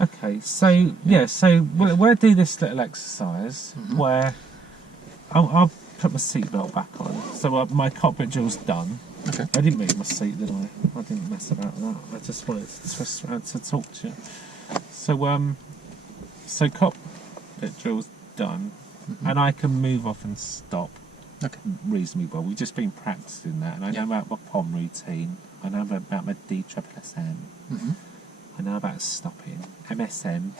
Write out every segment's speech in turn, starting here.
Okay, so yeah, so we'll do this little exercise where I'll put my seatbelt back on. So my cockpit drill's done. Okay. I didn't move my seat, did I? I didn't mess about with that. I just wanted to twist around to talk to you. So cockpit drill's done, and I can move off and stop reasonably well. We've just been practicing that, and I know about my POM routine. I know about my DVSA. I know about stopping. MSM,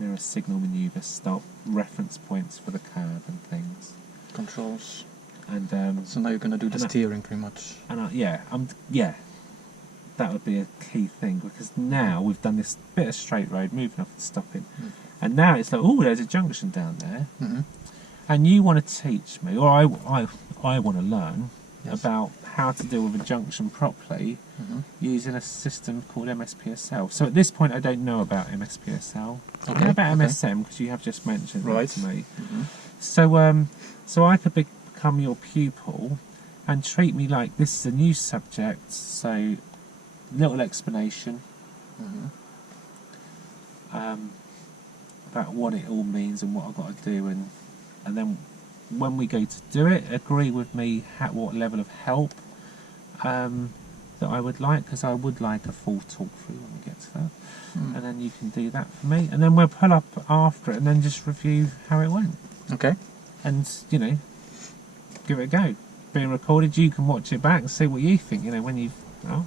mirror signal manoeuvre, stop, reference points for the curve and things. Controls. And so now you're gonna do the steering pretty much. And that would be a key thing, because now we've done this bit of straight road, moving off and stopping, and now it's like, oh, there's a junction down there, and you want to teach me, or I want to learn about how to deal with a junction properly using a system called MSPSL. So at this point, I don't know about MSPSL. I know about MSM because you have just mentioned that to me. So I could become your pupil and treat me like this is a new subject. So little explanation about what it all means and what I've got to do, and then when we go to do it, agree with me what level of help that I would like, because I would like a full talk through when we get to that, and then you can do that for me, and then we'll pull up after it and then just review how it went. Okay. And give it a go. Being recorded, you can watch it back and see what you think. When you've all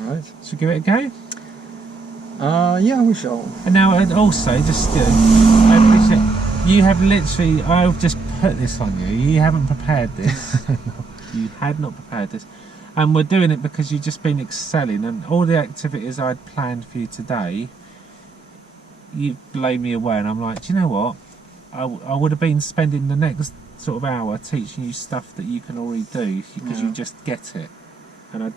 right. So give it a go. Yeah, we shall. And now, also, just I appreciate you have literally. I've just put this on you. You haven't prepared this. No. You had not prepared this, and we're doing it because you've just been excelling, and all the activities I'd planned for you today, you've blown me away. And I'm like, do you know what? I would have been spending the next sort of hour teaching you stuff that you can already do because you just get it, and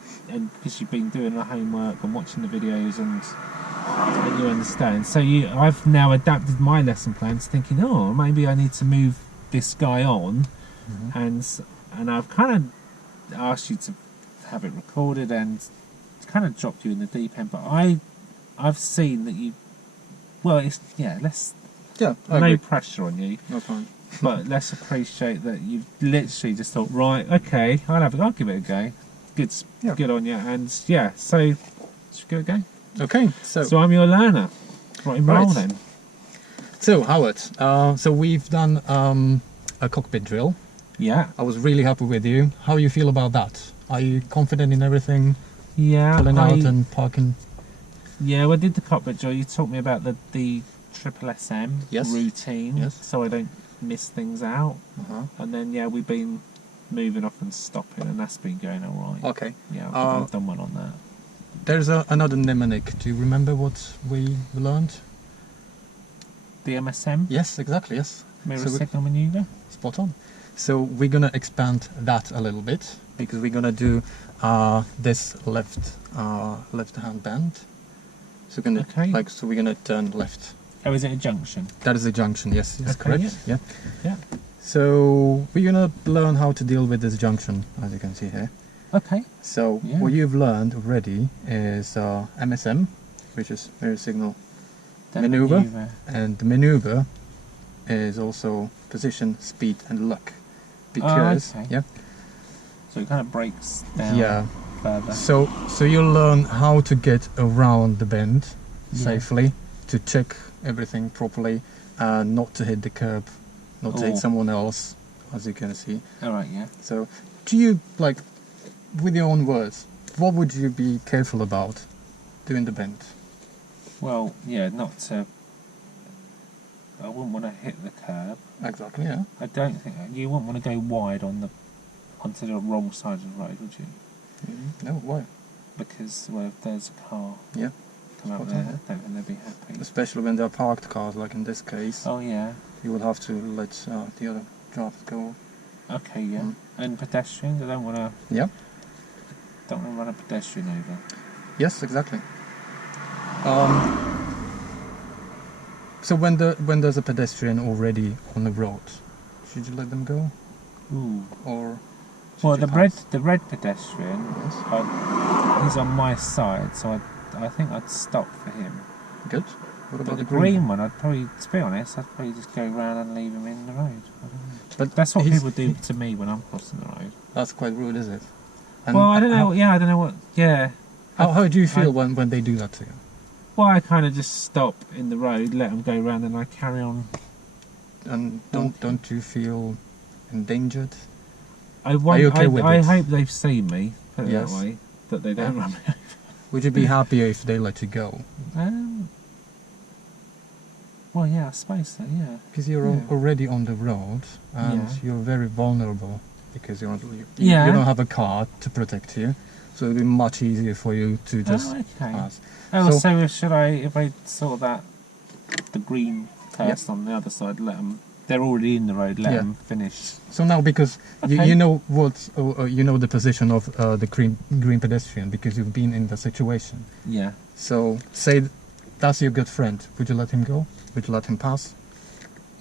because you've been doing the homework and watching the videos and you understand. So I've now adapted my lesson plans, thinking, oh, maybe I need to move this guy on, and I've kind of asked you to have it recorded and kind of dropped you in the deep end. But I've seen that you. Well, no pressure on you. No fine. But let's appreciate that you've literally just thought, right, okay, I'll give it a go. Good on you. And so should we give it a go? Okay, so I'm your learner. Right, roll then. So Howard, so we've done a cockpit drill. Yeah. I was really happy with you. How do you feel about that? Are you confident in everything? Yeah. Pulling out and parking? Yeah, I did the cockpit drill. You taught me about the DVSA routine, so I don't miss things out. And then we've been moving off and stopping, and that's been going all right. Okay. Yeah, I've done one on that. There's another mnemonic. Do you remember what we learned? The MSM? Yes, exactly, yes. Mirror signal manoeuvre? Spot on. So we're going to expand that a little bit, because we're going to do this left hand bend. So we're going to turn left. Oh, is it a junction? That is a junction, yes, okay, correct. Yeah. So we're going to learn how to deal with this junction, as you can see here. Okay. So what you've learned already is MSM, which is mirror signal maneuver, and the maneuver is also position, speed, and luck. Because so it kind of breaks down. Yeah. Further. So you'll learn how to get around the bend safely, to check everything properly, not to hit the curb, not to hit someone else, as you can see. All right. Yeah. So, do you with your own words, what would you be careful about doing the bend? Well, not to. I wouldn't want to hit the curb. Exactly. Yeah. I don't think you wouldn't want to go wide onto the wrong side of the road, would you? No, why? Because if there's a car come up there, I don't think they'd be happy. Especially when there are parked cars, like in this case. Oh yeah. You would have to let the other drivers go. Okay, yeah. And pedestrians, I don't want to. Yeah. Don't want to run a pedestrian over. Yes, exactly. So when there's a pedestrian already on the road, should you let them go? Ooh. Or the red pedestrian, he's on my side, so I think I'd stop for him. Good. What But about the the green? one, I'd probably, to be honest, I'd probably just go round and leave him in the road. I don't know. But That's what he's- people do to me when I'm crossing the road. That's quite rude, is it? And Well, I don't know. I don't know what. Yeah. How do you feel when they do that to you? Well, I kind of just stop in the road, let them go round, and I carry on. And don't you feel endangered? I want. Are you okay with I it? hope they've seen me. Put it Yes. that way. That they don't Yeah. run me over. Would you be happier if they let you go? Well, yeah, I suppose so. Yeah. Because you're Yeah. already on the road and Yeah. you're very vulnerable because you Yeah. don't have a car to protect you, so it'll be much easier for you to just Oh, okay. pass. Oh, So- so if I saw that the green person on the other side, let them. They're already in the road. Let Yeah. them finish. So now, because Okay. you know you know the position of the green pedestrian because you've been in the situation. Yeah. So say that's your good friend. Would you let him go? Would you let him pass?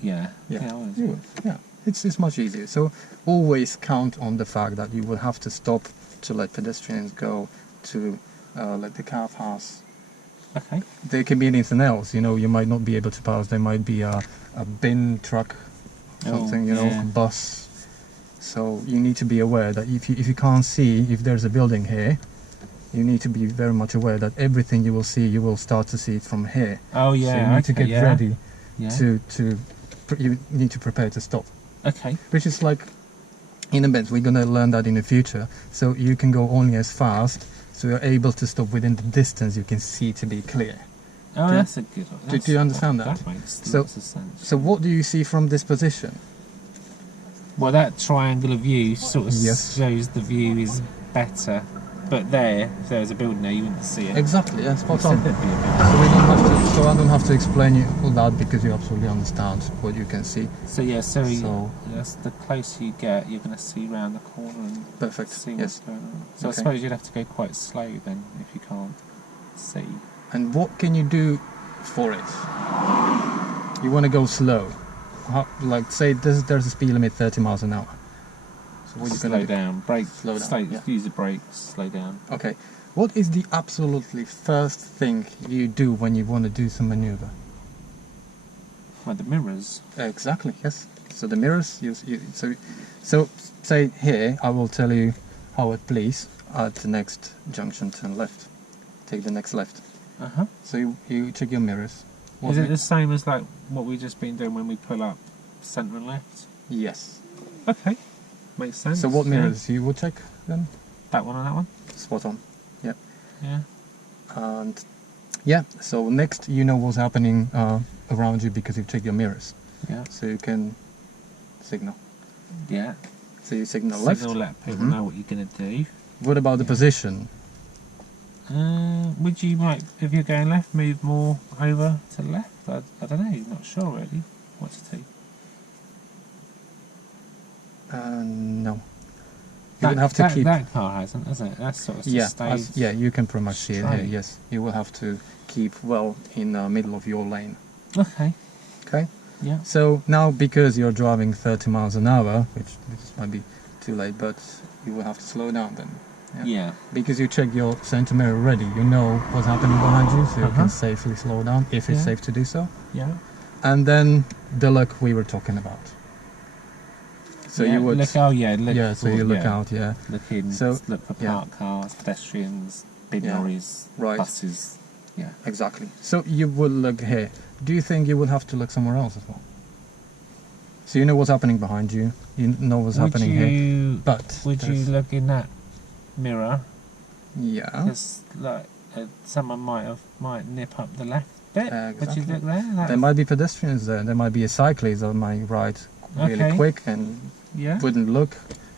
Yeah. Yeah. I would. You would. Yeah. It's much easier. So always count on the fact that you will have to stop to let pedestrians go, to let the car pass. Okay. There can be anything else. You know, you might not be able to pass. There might be a bin truck, something. You know, yeah. a bus. So you need to be aware that if you can't see if there's a building here, you need to be very much aware that everything you will see, you will start to see it from here. Oh yeah. So you need to okay, get yeah. ready Yeah. you need to prepare to stop. Okay. Which is like, in a bit, we're gonna learn that in the future. So you can go only as fast, so you're able to stop within the distance you can see to be clear. Oh, Do- that's a good one. do you understand that? That makes So- lots of sense. So what do you see from this position? Well, that triangular view sort of Yes. shows the view is better. But there, if there was a building there, you wouldn't see it. Exactly, yeah, You spot said on. there'd be a building. So I don't have to explain you all that because you absolutely understand what you can see. So yeah, So- yes, the closer you get, you're going to see round the corner and Perfect. see Yes. what's going on. So Okay. I suppose you'd have to go quite slow then if you can't see. And what can you do for it? You want to go slow. Like say there's a speed limit 30 miles an hour. So what are you Slow gonna do? down, brake, Slow down, yeah. use the brakes, slow down. Okay. What is the absolutely first thing you do when you want to do some maneuver? Well, the mirrors. Exactly. Yes. So the mirrors. So say here I will tell you, Howard, please at the next junction turn left. Take the next left. Uh-huh. So you check your mirrors. Is it the same as like what we've just been doing when we pull up centre and left? Yes. Okay. Makes sense. So what yeah. mirrors you will check then? That one and that one? Spot on. Yep. Yeah. And yeah, so next you know what's happening around you because you check your mirrors. Yeah. So you can signal. Yeah. So you signal left. Signal, let people Mhm. know what you're going to do. What about the position? Would you, like, if you're going left, move more over to the left? I don't know, not sure really what to do. No. You would have to keep. That car hasn't, has it? That's sort of Yeah, just stayed yeah, you can pretty much see it here. straight. Yes, you will have to keep well in the middle of your lane. Okay, Okay. yeah. So now because you're driving 30 miles an hour, which this might be too late, but you will have to slow down then. Yeah. Because you check your center mirror already, you know what's happening behind you, so you Uh-huh. can safely slow down if it's Yeah. safe to do so. Yeah. And then the look we were talking about. So yeah, you would, look, so you look out, yeah, Look in, So, look for yeah. parked cars, pedestrians, big Yeah. lorries, Right. buses. Yeah. exactly. So you would look here. Do you think you would have to look somewhere else as well? So you know what's happening behind you, you know what's happening here, but Would you there's- look in that mirror? yeah, Because like someone might nip up the left bit. Would exactly. you look there? There might be pedestrians there. There might be a cyclist that might ride really Okay. quick and Yeah. wouldn't look.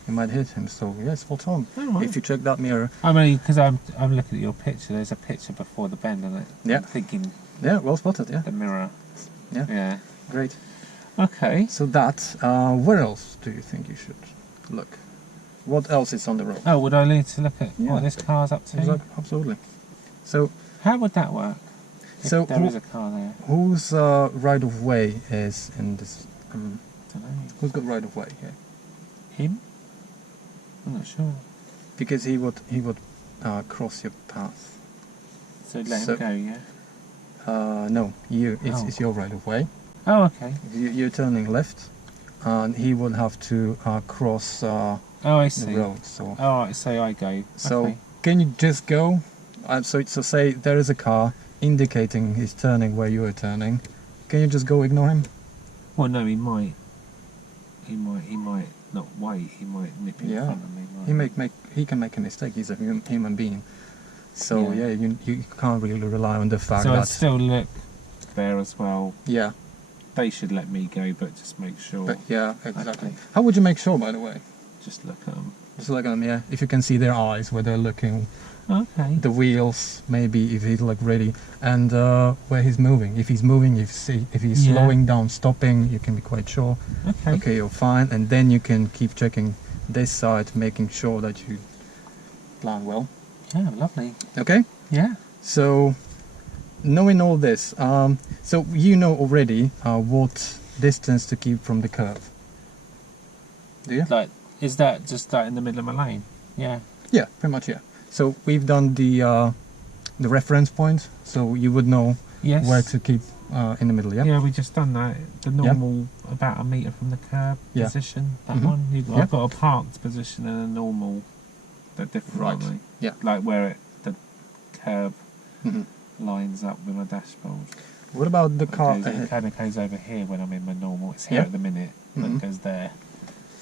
You might hit him. So yes, spot on. Oh, right. If you check that mirror, I mean, because I'm looking at your picture. There's a picture before the bend, and Yeah. I'm thinking yeah, well spotted. Yeah, the mirror. Yeah. Yeah. great. Okay. So that, where else do you think you should look? What else is on the road? Oh, would I need to look at Yeah. what this car's up to? Exactly, absolutely. So How would that work? If So there who- is a car there. whose right of way is in this? Don't know. Who's got right of way here? Him? I'm not sure. Because he would cross your path. So let So- him go. Yeah. No, it's your right of way. Oh, okay. You're turning left, and he would have to cross Oh, I see. the road. So, Oh, so I go. so Okay. can you just go? So say there is a car indicating he's turning where you are turning. Can you just go ignore him? Well, no, he might. He might not wait. He might nip in Yeah. front of me. He can make a mistake. He's a human being. So Yeah. you can't really rely on the fact So that I'd still look there as well. yeah. They should let me go, but just make sure. But yeah, exactly. Okay. How would you make sure, by the way? Just look at them. Just look at them, yeah. If you can see their eyes where they're looking, Okay. the wheels, maybe if he's like ready, and where he's moving. If he's moving, if he's Yeah. slowing down, stopping, you can be quite sure. Okay. Okay, you're fine, and then you can keep checking this side, making sure that you plan well. Yeah, lovely. Okay. Yeah. So, knowing all this, so you know already what distance to keep from the curve. Do you? Like, is that just that in the middle of my lane? Yeah. Yeah, pretty much. Yeah. So we've done the reference point, so you would know Yes. where to keep in the middle. Yeah. Yeah, we just done that. The normal, about a metre from the curb Yeah. position. That Mhm. one. Yeah. I've got a parked position and a normal. They're different, aren't Right. they? Yeah. Like where the curb Mhm. lines up with my dashboard. What about the car It ahead? kind of goes over here when I'm in my normal. It's here Yeah. at the minute. Mhm. That goes there.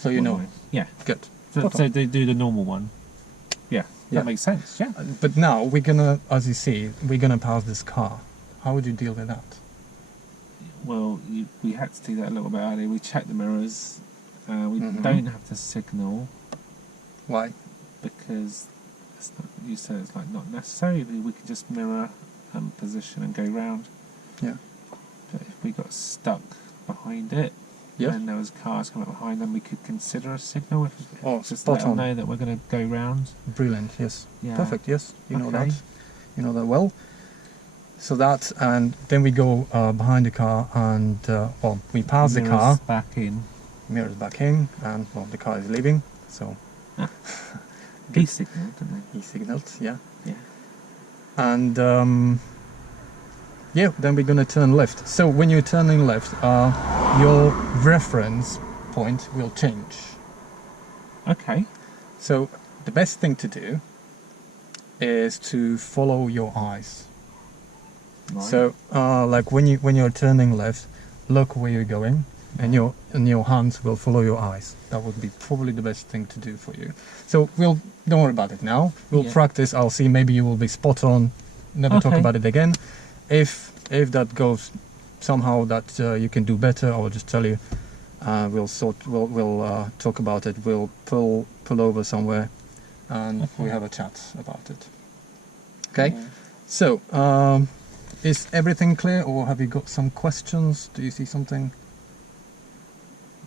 So you know. Yeah. Good. So, Spot so on. they do the normal one. Yeah. Yeah. That makes sense. Yeah. But now we're gonna, as you see, we're gonna pass this car. How would you deal with that? Well, we had to do that a little bit earlier. We checked the mirrors. We Mhm. don't have to signal Why? because it's not, you said it's like not necessary. We could just mirror position and go round. Yeah. But if we got stuck behind it, Yeah. and there was cars coming up behind them, we could consider a signal. If Oh, just spot let them on. know that we're going to go round. Brilliant. Yes. Yeah. Perfect. Yes. You know Okay. that. You know that well. So that, and then we go behind the car, and well, we pass the Mirrors car. back in. Mirrors back in, and well, the car is leaving. So He signalled, didn't he signaled. Yeah. he? Yeah. And yeah, then we're gonna turn left. So when you're turning left, your reference point will change. Okay. So the best thing to do is to follow your eyes. Right. So like when you're turning left, look where you're going, and your hands will follow your eyes. That would be probably the best thing to do for you. So don't worry about it now. We'll Yeah. practice. I'll see. Maybe you will be spot on. Never talk Okay. about it again. If that goes somehow that you can do better, I'll just tell you. We'll talk about it. We'll pull over somewhere, and Okay. we have a chat about it. Okay. Yeah. So, is everything clear, or have you got some questions? Do you see something?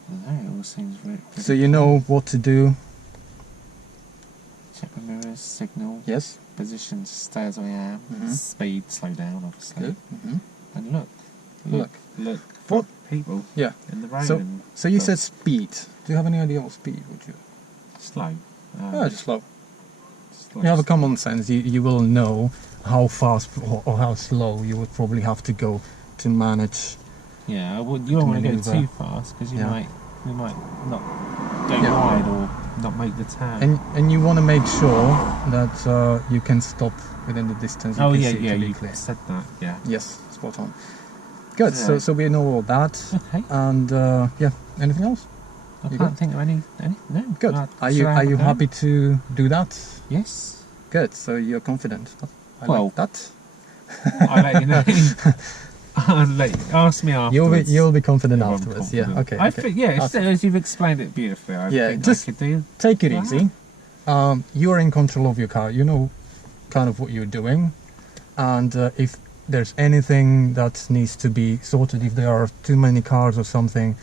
I don't know, it all seems very. So you know what to do. Check the mirrors, signal, Yes. position, stay as I am, Mhm. speed, slow down, obviously, Good. Mm-hmm. and look Look. for What? people Yeah. in the road So- and So you look, said speed. Do you have any idea what speed would you? slow. Yeah, just slow. Just like You have a common sense. You will know how fast or how slow you would probably have to go to manage. Yeah, you don't want to go maneuver. too fast because Yeah. we might not go Yeah. wide or not make the turn. And you want to make sure that you can stop within the distance. You Oh can yeah, see yeah, to be you clear. said that. Yeah. Yes, spot on. Good. Yeah. So we know all that. Okay. And yeah, anything else? I You can't good? think of any. No. Good. Should Are I you have a go? happy to do that? Yes. Good. So you're confident. I Well, like that. I'll let you know. Ask me afterwards. You'll be confident if I'm afterwards. confident. Yeah. Okay. I okay. think, yeah, as you've explained it beautifully, I Yeah, think just- I could do. Take it Wow. easy. You are in control of your car. You know kind of what you're doing, and if there's anything that needs to be sorted, if there are too many cars or something,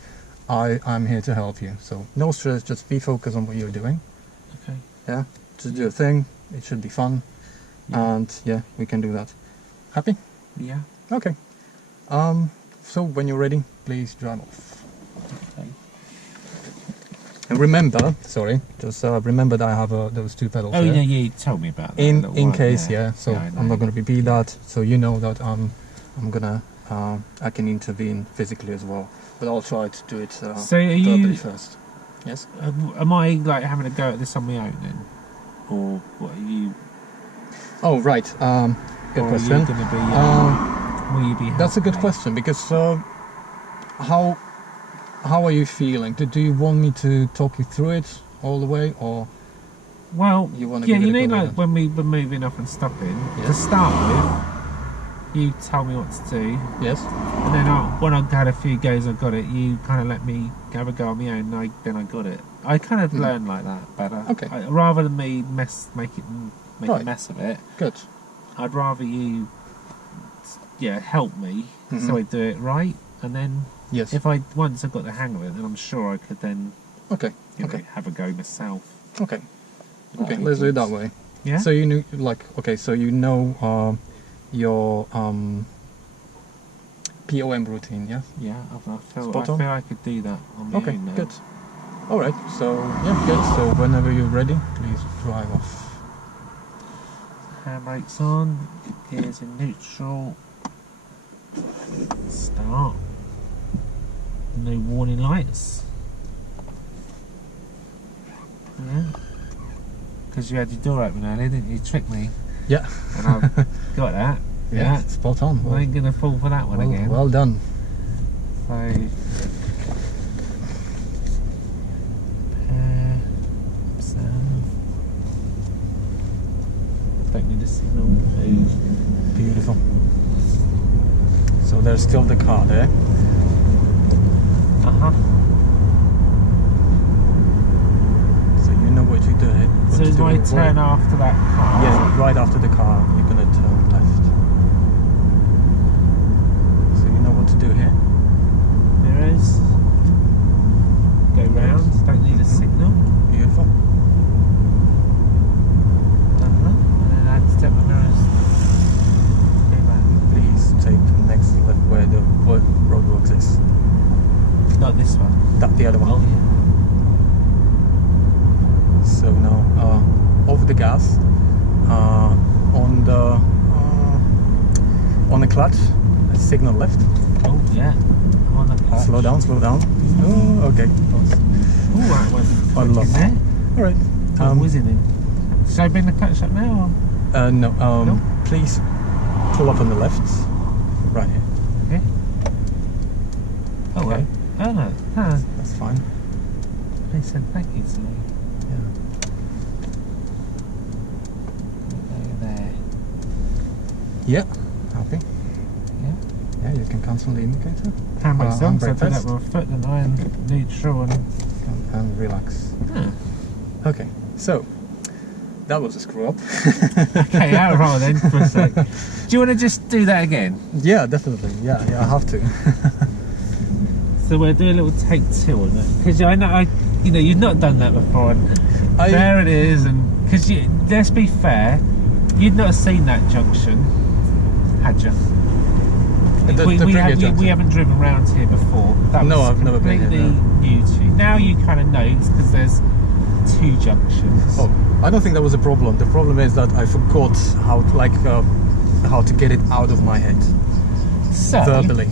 I'm here to help you. So no stress. Just be focused on what you're doing. Okay. Yeah. Just do a thing. It should be fun, Yeah. and yeah, we can do that. Happy? Yeah. Okay. So when you're ready, please drive off. Okay. And remember, just remember that I have those two pedals Oh here. yeah, you told me about that. a In little while, case, yeah. So I I'm not know. going to repeat that. So you know that I'm I can intervene physically as well, but I'll try to do it So are verbally you? first. Yes. Am I like having a go at this on my own then, or what are you? Oh right. Good or question. Are you gonna be, will you be? That's a good helping me? question because how are you feeling? Do you want me to talk you through it all the way, or Well, you want to yeah, give you it a know, go like again? when we were moving up and stopping. Yeah. To start with, you told me what to do, Yes. and then when I had a few goes, I got it. You kind of let me have a go on my own, and then I got it. I kind of learned like that better. Okay. Rather than me make a Right. mess of it, Good. I'd rather you, help me so I do it right, and then Yes. once I got the hang of it, then I'm sure I could then Okay. you know, Okay. have a go myself. Okay. What Okay. I Let's do it did. that way. Yeah. So you knew, like, okay. So you know your POM routine, yes? Yeah, I feel Spot on. I could do that on my Okay. own now. Good. All right. So yeah, good. So whenever you're ready, please drive off. Handbrakes on, gears in neutral. Start. No warning lights. Yeah. Because you had your door open earlier, didn't you? Trick me. Yeah. And I've got that. Yeah. Spot on. I ain't gonna fall for that one again. Well done. So. Don't need a signal. Beautiful. So there's still the car there. So you know what you do. What So to is do my right- turn after that car? Yeah, right after the car, you're gonna turn left. So you know what to do here. Mirrors. Go round. Don't need a signal. Beautiful. And then I step my mirrors. Go back. Please take the next left where the roadworks is. Not this one. The other one. Oh yeah. So now over the gas, on the clutch, signal left. Oh yeah. I'm on the clutch. Slow down. Oh, okay. Oh, that wasn't quick Unlock. in there. All right. I'm whizzing in. Should I bring the clutch up now? Or? No. No? Please pull up on the left. Right here. Okay. Oh, Okay. oh no. That's fine. They said thank you to me. Yeah. There. Yeah. Happy. Yeah. Yeah. You can cancel the indicator. Handbrakes on, so I handbrake put that first. with my foot and iron neutral and. And relax. Okay. So that was a screw up. Okay, out roll then for a sec. Do you want to just do that again? Yeah, definitely. Yeah, I have to. So we'll do a little take two on it because I know you've not done that before. And there it is, and because let's be fair, you'd not have seen that junction, had you? The we previous junction. haven't driven around here before. That No, was I've never been here, completely new to you. Now you kind of know because there's two junctions. Oh, I don't think that was a problem. The problem is that I forgot how to get it out of my head So verbally.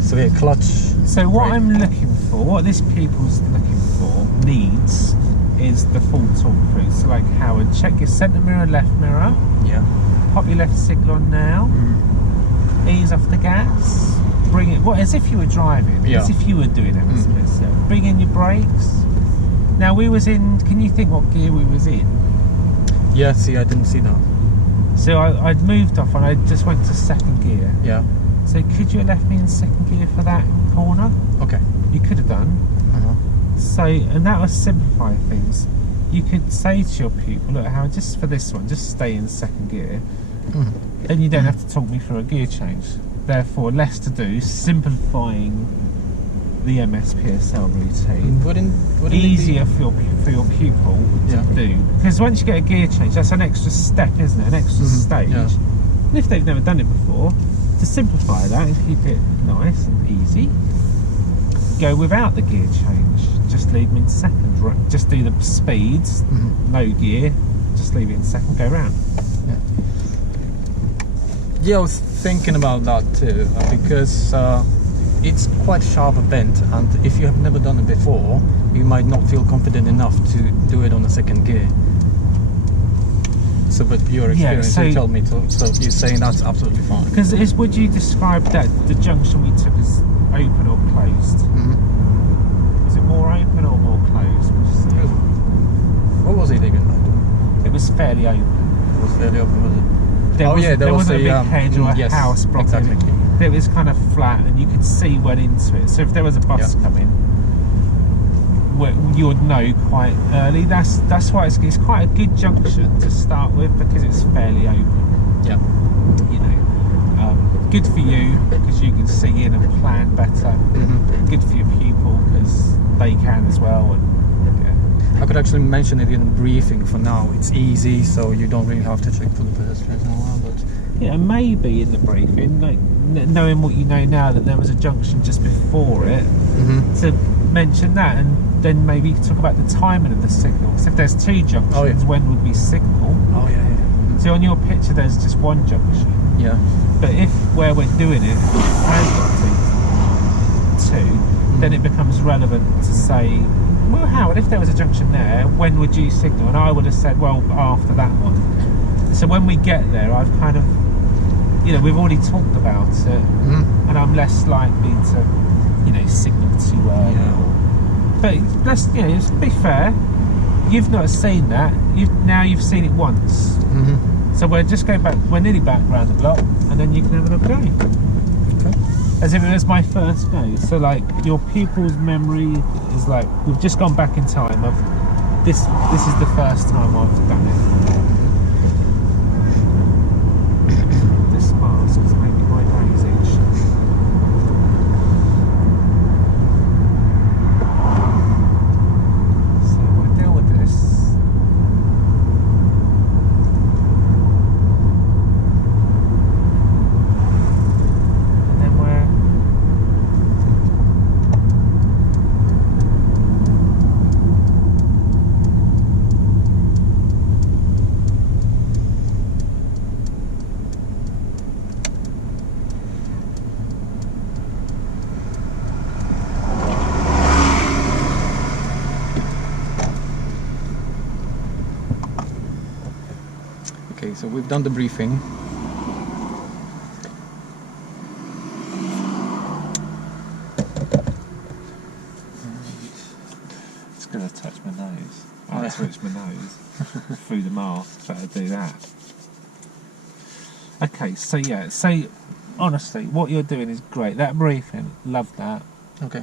So yeah, clutch. So what brake. I'm looking for, what this pupil's looking for, needs, is the full talk through. So like Howard, check your centre mirror, left mirror, Yeah. pop your left signal on now, ease off the gas, bring it, as if you were driving, Yeah. as if you were doing MSPSL. Bring in your brakes. Now can you think what gear we was in? Yeah. See, I didn't see that. So I'd moved off and I just went to second gear. Yeah. So could you have left me in second gear for that corner? Okay. You could have done. So, and that will simplify things. You could say to your pupil, look, Howard, just for this one, just stay in second gear. Then you don't have to talk me through a gear change. Therefore, less to do, simplifying the MSPSL routine. Wouldn't Easier for your pupil Yeah. to do. Because once you get a gear change, that's an extra step, isn't it? An extra stage. Yeah. And if they've never done it before, to simplify that and keep it nice and easy, go without the gear change. Just leave them in second. Just do the speeds, no gear. Just leave it in second. Go round. Yeah, I was thinking about that too, because it's quite sharp a bend, and if you have never done it before, you might not feel confident enough to do it on the second gear. So, but your experience, so you tell me, so you're saying that's absolutely fine. Because would you describe that the junction we took as open or closed? Mm-hmm. Was it more open or more closed? Would you say? What was it even like? It was fairly open. It was fairly open, was it? There wasn't a big hedge or a yes, house blocking. exactly. It was kind of flat, and you could see well into it. So if there was a bus coming, you would know quite early. That's why it's quite a good junction to start with, because it's fairly open. Yeah. You know, good for you because you can see in and plan better. Mm-hmm. Good for your pupil because they can as well. And I could actually mention it in a briefing for now. It's easy, so you don't really have to check for the pedestrians and all that. But yeah, maybe in the briefing, like knowing what you know now, that there was a junction just before it, to mention that, and then maybe talk about the timing of the signals. If there's two junctions, when would we signal? Oh yeah, yeah. So on your picture, there's just one junction. Yeah. But if where we're doing it has got two, then it becomes relevant to say, well, Howard, if there was a junction there, when would you signal? And I would have said, well, after that one. So when we get there, I've kind of, you know, we've already talked about it, and I'm less likely to, you know, signal too early. Yeah. But let's, you know, let's be fair. You've not seen that. You've seen it once. So we're just going back. We're nearly back round the block, and then you can have another go. Okay. As if it was my first go. So like your pupil's memory is like, we've just gone back in time of this is the first time I've done it. This mask is making my nose itch. So we'll deal with this. Okay, so we've done the briefing. It's going to touch my nose. I'll switch my nose through the mask. Better do that. Okay, so yeah, so honestly, what you're doing is great. That briefing, love that. Okay.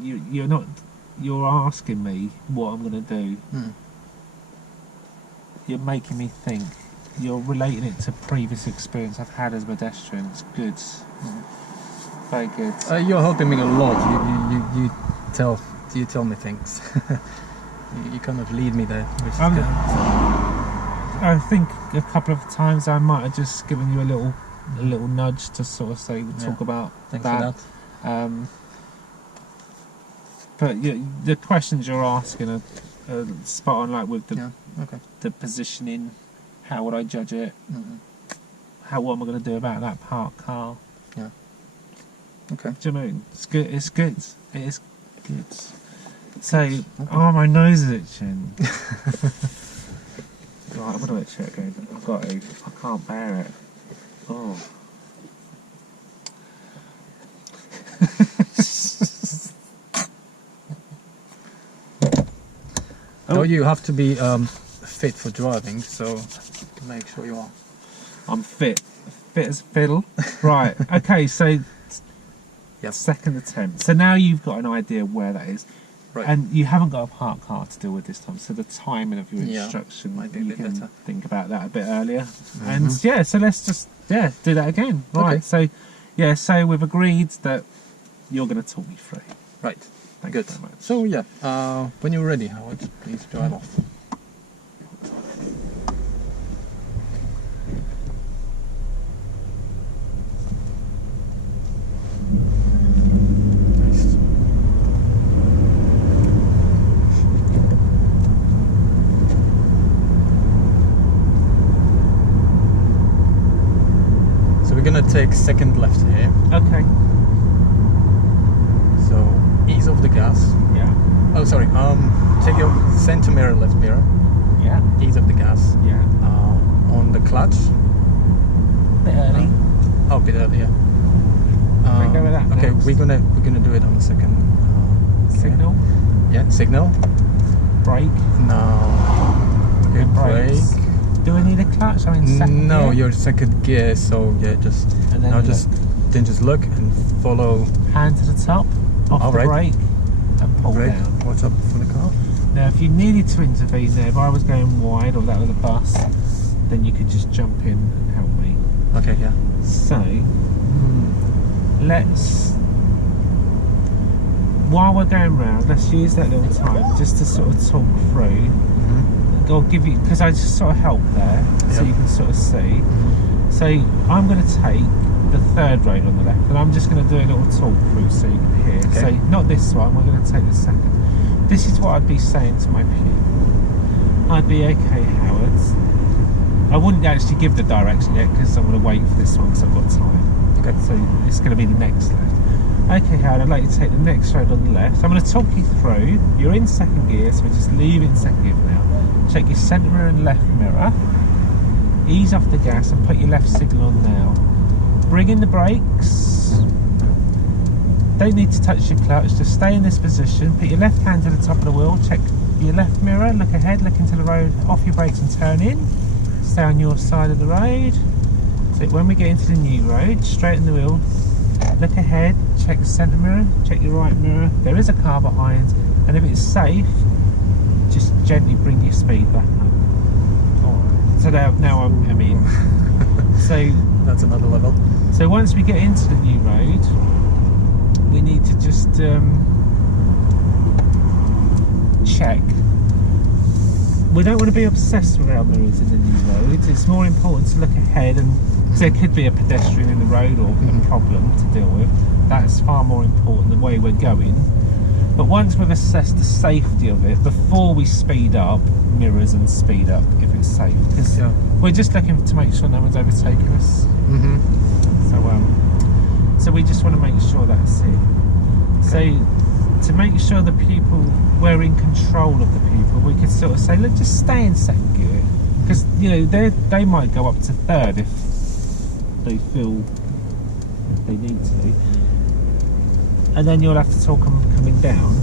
You're asking me what I'm going to do. You're making me think. You're relating it to previous experience I've had as a pedestrian. It's good. Very good. You're helping me a lot. You tell me things. you kind of lead me there, which is good. I think a couple of times I might have just given you a little nudge to sort of say talk about Thanks that. for that. But the questions you're asking are spot on, like with the positioning. How would I judge it? What am I going to do about that parked car? Yeah. Okay. Do you know what I mean? It's good. It's good. It is good. So, oh, my nose is itching. Right, I'm going to itch it again. I've got to. I can't bear it. Oh. Oh, you have to be fit for driving, so make sure you are. I'm fit as a fiddle. Right, okay, so second attempt. So now you've got an idea where that is. Right. And you haven't got a parked car to deal with this time, so the timing of your instruction might be a bit better. Think about that a bit earlier. And so let's just do that again. Right. Okay. So we've agreed that you're going to talk me through. Right. Thank you very much. So when you're ready, Howard, please drive off. gonna take second left here. Okay. So ease off the gas. Yeah. Oh, sorry. Take your center mirror, left mirror. Yeah. Ease off the gas. Yeah. On the clutch. Bit early. Oh, a bit early. Yeah. We go with that Okay, next. we're gonna do it on the second. Okay. Signal. Yeah, signal. Brake. Now. Okay, Brakes. brake. Do I need a clutch? I'm in second No, gear. you're second gear, so yeah, just And then now you just look and follow. hand to the top, off All the right. brake, and pull Brake. down. What's up for the car? Now, if you needed to intervene there, if I was going wide or that was a bus, then you could just jump in and help me. Okay, yeah. So, let's, while we're going round, let's use that little time just to sort of talk through. I'll give you, because I just sort of help there, so Yep. you can sort of see. So I'm going to take the third road on the left, and I'm just going to do a little talk through so you can hear. Okay. So not this one, we're going to take the second. This is what I'd be saying to my pupil. I'd be, okay, Howard. I wouldn't actually give the direction yet because I'm going to wait for this one because I've got time. Okay. So it's going to be the next left. Okay, Howard, I'd like you to take the next road on the left. I'm going to talk you through. You're in second gear, so we just leave it in second gear for now. Check your centre mirror and left mirror. Ease off the gas and put your left signal on now. Bring in the brakes. Don't need to touch your clutch, just stay in this position. Put your left hand to the top of the wheel. Check your left mirror, look ahead, look into the road, off your brakes and turn in. Stay on your side of the road. So when we get into the new road, straighten the wheel. Look ahead, check the centre mirror, check your right mirror. There is a car behind, and if it's safe, just gently bring your speed back up. Alright. So now I'm in. So That's another level. so once we get into the new road, we need to just check. We don't want to be obsessed with our mirrors in the new road. It's more important to look ahead, and there could be a pedestrian in the road or a problem to deal with. That's far more important than the way we're going. But once we've assessed the safety of it, before we speed up, mirrors and speed up if it's safe. Because we're just looking to make sure no one's overtaking us. So we just want to make sure that's it. Okay. So to make sure the people, we're in control of the people, we could sort of say, look, just stay in second gear. Because, you know, they might go up to third if they feel they need to. And then you'll have to talk them coming down.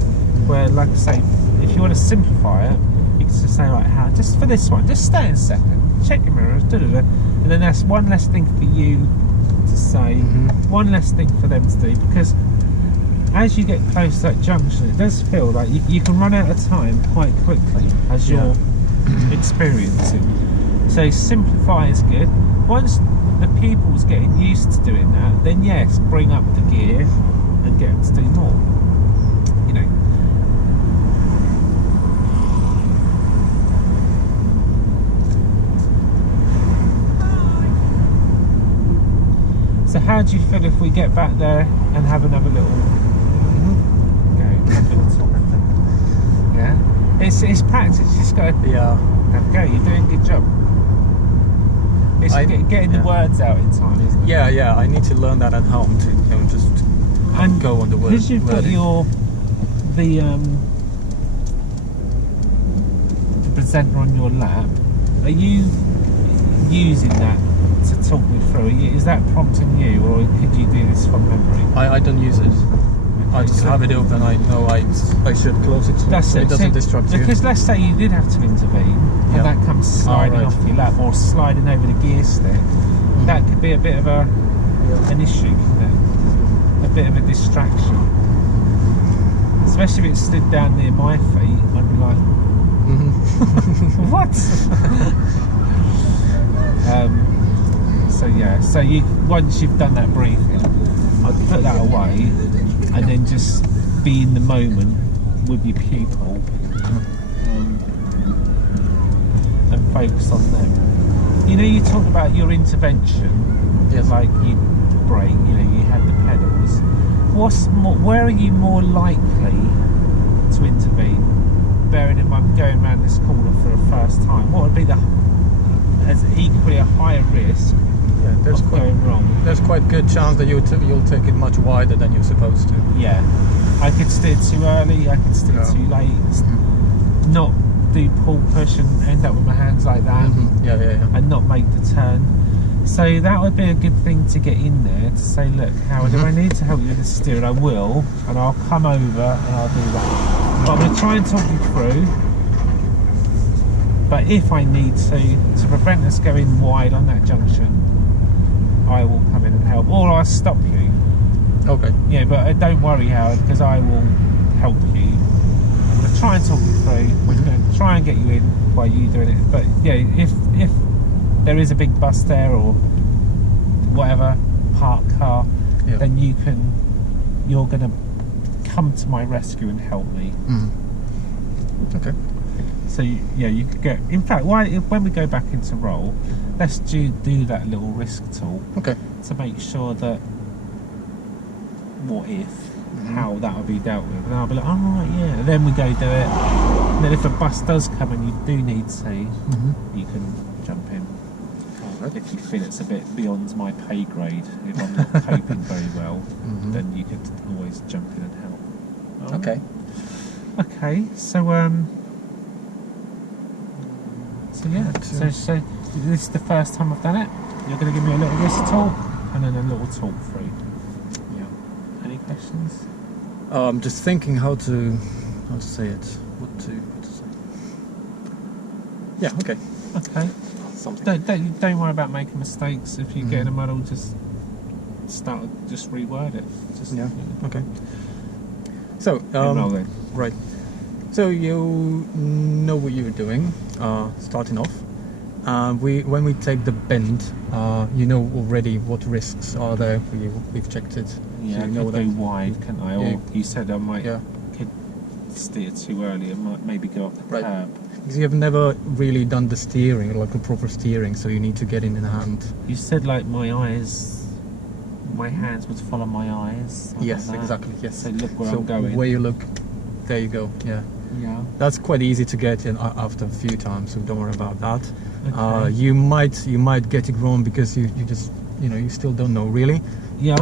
Where, like I say, if you want to simplify it, you can just say, right, how, just for this one, just stay in second, check your mirrors, and then that's one less thing for you to say, one less thing for them to do. Because as you get close to that junction, it does feel like you can run out of time quite quickly as you're experiencing. So simplify is good. Once the pupil's getting used to doing that, then yes, bring up the gear and get them to do more, you know. So how do you feel if we get back there and have another little go, have a little talk? Yeah, it's practice. You just got to have a go. You're doing a good job. It's getting the words out in time, isn't it? Yeah. I need to learn that at home to just go on the word. Because you've got the presenter on your lap, are you using that to talk me through? Is that prompting you, or could you do this from memory? I don't use it. I just have it open. I know I should close it so it doesn't distract you. Because let's say you did have to intervene, and that comes sliding off your lap or sliding over the gear stick. That could be a bit of an issue, couldn't it? A bit of a distraction. Especially if it stood down near my feet, I'd be like, what? So yeah, so once you've done that briefing, I'd put that away and then just be in the moment with your pupil and focus on them. You know, you talk about your intervention, like you brake, you know, you had the pedals. Where are you more likely to intervene, bearing in mind going around this corner for the first time? What would be as equally a higher risk Yeah, of going wrong. There's quite good chance that you'll take it much wider than you're supposed to. Yeah, I could steer too early, I could steer too late, not do pull push and end up with my hands like that, and not make the turn. So that would be a good thing to get in there to say, look, Howard, if I need to help you with the steering, I will, and I'll come over and I'll do that. But I'm going to try and talk you through. But if I need to prevent us going wide on that junction, I will come in and help, or I'll stop you. Okay. Yeah, but don't worry, Howard, because I will help you. I'm going to try and talk you through. We're going to try and get you in while you doing it. But yeah, if there is a big bus there or whatever, parked car, then you're going to come to my rescue and help me. Okay. So yeah, you could get. In fact, when we go back into roll, let's do that little risk tool. Okay. To make sure that what if, how that will be dealt with, and I'll be like, oh right, yeah. And then we go do it. And then if a bus does come and you do need to, you can jump in. Right. If you feel it's a bit beyond my pay grade, if I'm not coping very well, then you could always jump in and help. Okay. Okay. So So this is the first time I've done it. You're going to give me a little risk talk and then a little talk through. Yeah. Any questions? I'm just thinking how to say it. What to say. Yeah. Okay. Okay. Something. Don't worry about making mistakes. If you get in a muddle, just reword it. Okay. So right. So you know what you're doing, starting off. When we take the bend, you know already what risks are there. We've checked it. Yeah, so you know I could go wide, can't I? Yeah. Or you said I might could steer too early. I might maybe go up the curb. Because you have never really done the steering, like a proper steering, so you need to get in hand. You said like my hands would follow my eyes. Yes, like exactly. Yes. So look where I'm going. Where you look, there you go. Yeah. Yeah. That's quite easy to get in after a few times, so don't worry about that. Okay. You might get it wrong because you just you still don't know really. Yeah.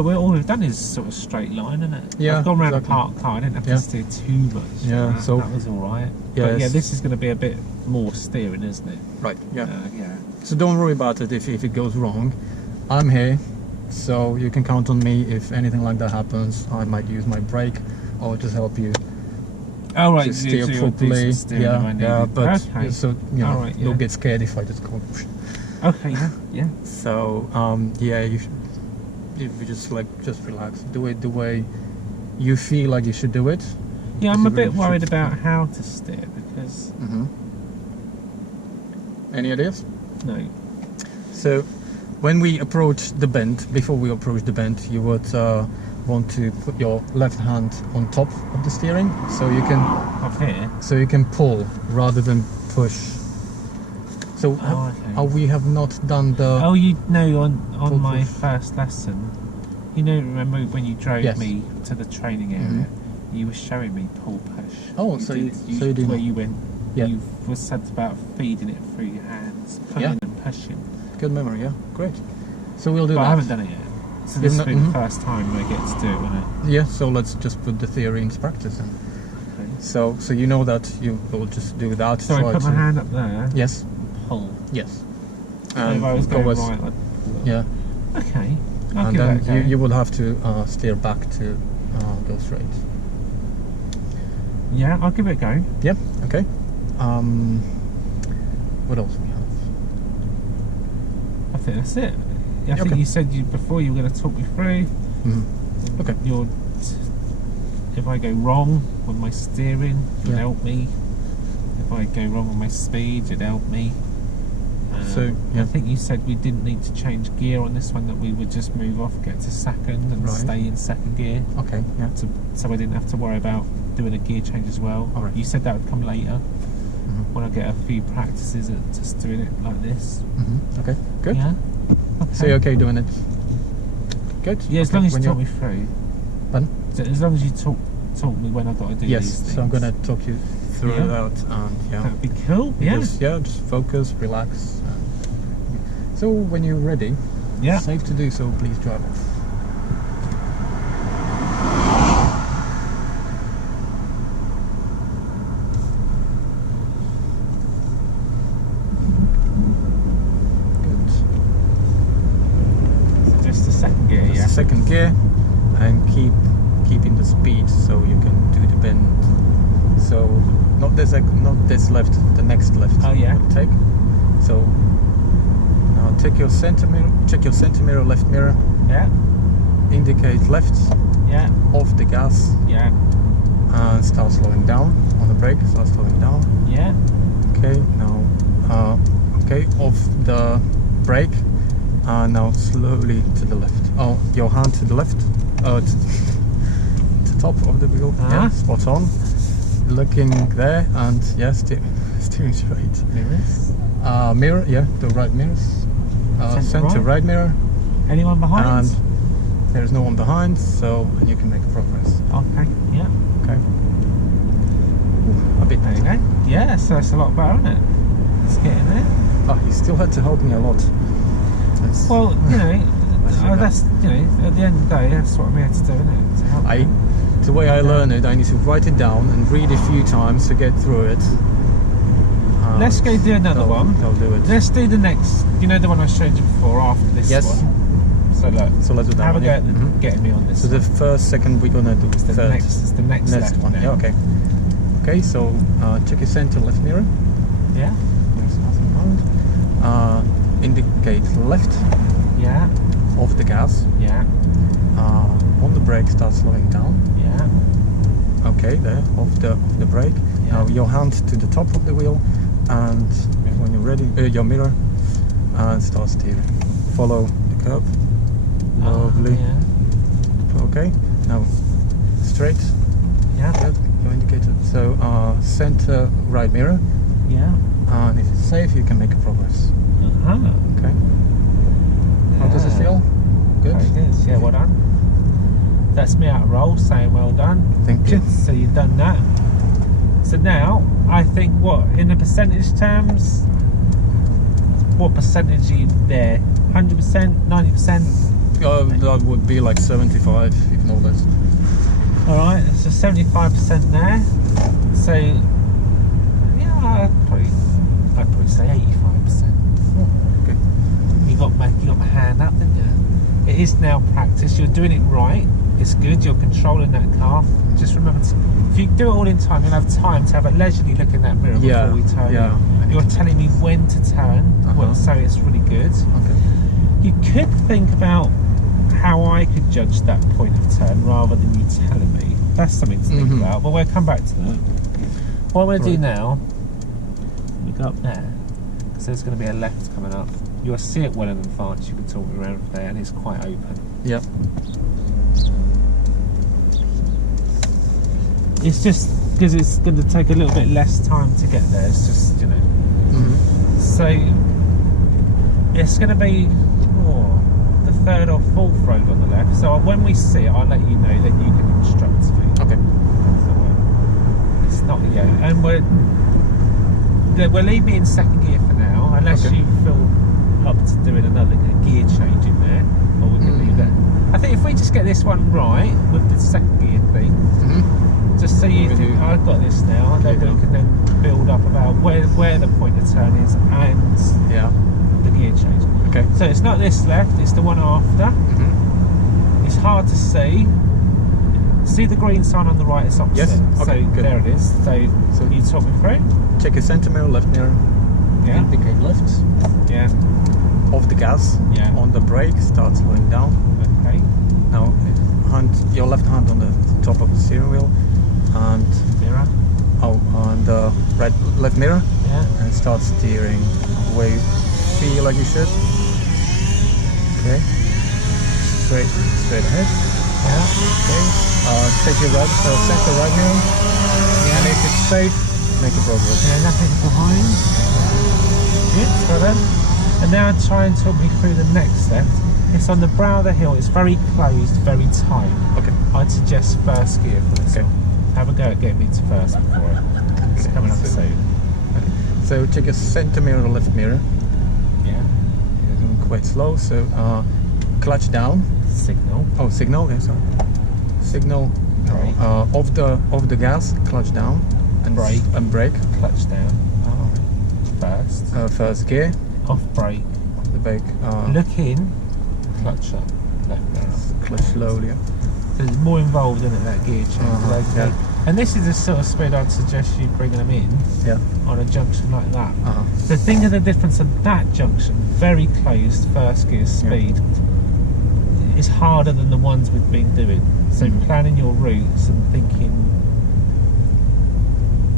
Well, all we've done is sort of straight line, isn't it? Yeah. I've gone around a parked car. I didn't have to steer too much. Yeah. So that was all right. Yes. But yeah, this is going to be a bit more steering, isn't it? Right. Yeah. Yeah. So don't worry about it if it goes wrong. I'm here, so you can count on me if anything like that happens. I might use my brake or just help you. Oh right, to steer properly. But okay. So don't get scared if I just go. Okay. Yeah. So you just relax. Do it the way you feel like you should do it. Yeah, I'm a bit worried about how to steer because. Any ideas? No. So when we approach the bend, before we approach the bend, you would want to put your left hand on top of the steering, so you can up here. So you can pull rather than push. So we have not done the. Oh, on my first lesson, remember when you drove me to the training area, you were showing me pull push. Oh, you did where you went. Yeah. You were said about feeding it through your hands, pulling and pushing. Good memory, yeah, great. So we'll do that. I haven't done it yet. So this will be the first time I get to do it, won't it? Yeah. So let's just put the theory into practice then. Okay. So you know that you will just do that. So I put my hand up there. Yes. Pull. Yes. And if I was going right, I'd pull. Yeah. Okay. And then you will have to steer back to go straight. Yeah, I'll give it a go. Yep. Okay. What else we have? I think that's it. I think you said before you were going to talk me through. Okay. If I go wrong with my steering, you'd help me. If I go wrong with my speed, you'd help me. I think you said we didn't need to change gear on this one, that we would just move off, get to second and stay in second gear. Okay, yeah. So I didn't have to worry about doing a gear change as well. All right. You said that would come later when I get a few practices at just doing it like this. Okay, good. Yeah. Okay. So you're okay doing it? Good? Yeah, as long as you talk me through. Pardon? So as long as you talk me when I've got to do these things. Yes, so I'm going to talk you through that, and that'd be cool. Yeah. Just focus, relax. So when you're ready, Yeah. safe to do so, please drive off. Good. So just the second gear, Just yeah. the second gear, and keeping the speed so you can do the bend. So not this left, the next left. Oh, yeah. Take. So now check your center mirror, left mirror. Yeah. Indicate left. Yeah. Off the gas. Yeah. And start slowing down on the brake. Start slowing down. Yeah. Okay. Now. Okay. Off the brake. Now slowly to the left. Oh, your hand to the left. To top of the wheel. Yeah. Spot on. Looking there, and steering straight. Mirrors. Mirror, yeah, the right mirrors. Center right mirror. Anyone behind? And there's no one behind, and you can make progress. Okay, yeah. Okay. A bit There you better. go. Yeah, so that's a lot better, isn't it? Let's get in there. Oh, you still had to help me a lot. Well, that's, at the end of the day, that's what I'm here to do, isn't it? To help you. The way I learn it, I need to write it down and read a few times to get through it. Let's go do another one. I'll do it. Let's do the next, the one I showed you before after this Yes. one. So look, So let's do that have one. a go at getting me on this. So the first, second, we're gonna do it's the third. next left one. now. Yeah, okay. Okay, so check your center left mirror. Yeah. There's nothing behind. Indicate left. Yeah. Off the gas. Yeah. On the brake, start slowing down. Yeah. Okay, there, off the brake. Yeah. Now your hand to the top of the wheel, and when you're ready, your mirror, and start steering. Follow the curb. Lovely. Yeah. Okay, now straight. Yeah. Good. Your indicator. So center right mirror, Yeah. and if it's safe, you can make a progress. Uh-huh. Okay. How does it feel? Good. Very good. Yeah, well done. That's me out of roll saying well done. Thank you. So you've done that. So now, I think in the percentage terms, what percentage are you there? 100%? 90%? That would be like 75, if not less. Alright, so 75% there. So, yeah, I'd probably say 85%. Okay. You got my hand up, didn't you? It is now practice. You're doing it right. It's good. You're controlling that car. Just remember, if you do it all in time, you'll have time to have a leisurely look in that mirror before we turn. Yeah. You're telling me when to turn, so it's really good. Okay. You could think about how I could judge that point of turn rather than you telling me. That's something to think about. But we'll come back to that. What I'm going to do now, we go up there, because there's going to be a left coming up. You'll see it well in advance. You can talk me around from there, and it's quite open. Yep. It's just because it's going to take a little bit less time to get there. It's just, So it's going to be the third or fourth road on the left. So when we see it, I'll let you know that you can instruct me. Okay. So it's not yet, and we'll leave me in second gear for now, unless you feel up to doing another gear change in there, or we can leave that. I think if we just get this one right with the second gear thing. Just so you think, I've got this now, and then we can then build up about where the point of turn is and the gear change. Okay. So it's not this left, it's the one after. It's hard to see. See the green sign on the right, it's opposite. Yes. Okay, so good. there it is. So you talk me through? Check your center mirror, left mirror. Yeah. Indicate left. Yeah. Off the gas. Yeah. On the brake, start slowing down. Okay. Now, your left hand on the top of the steering wheel. And Mirror. on the left mirror, and start steering the way you feel like you should. Okay, straight ahead. Okay, check your center right mirror, and if it's safe, make a progress. Yeah, nothing behind. Good, well done. And now try and talk me through the next left. It's on the brow of the hill. It's very closed, very tight. Okay. I'd suggest first gear for this one. Have a go at getting me to first before it's coming up soon. Okay. So check your center mirror, left mirror. Yeah. quite slow. So clutch down. Signal. Oh, signal. Okay, sorry. Signal. Off the gas. Clutch down. And brake. And brake. Clutch down. First. First gear. Off brake. The brake. Look in. Clutch up. Left down. Clutch slowly. So there's more involved in it, that gear change. Yeah. And this is the sort of speed I'd suggest you bringing them in. Yeah. On a junction like that. So think of the difference of that junction, very closed first gear speed. It's harder than the ones we've been doing. So planning your routes and thinking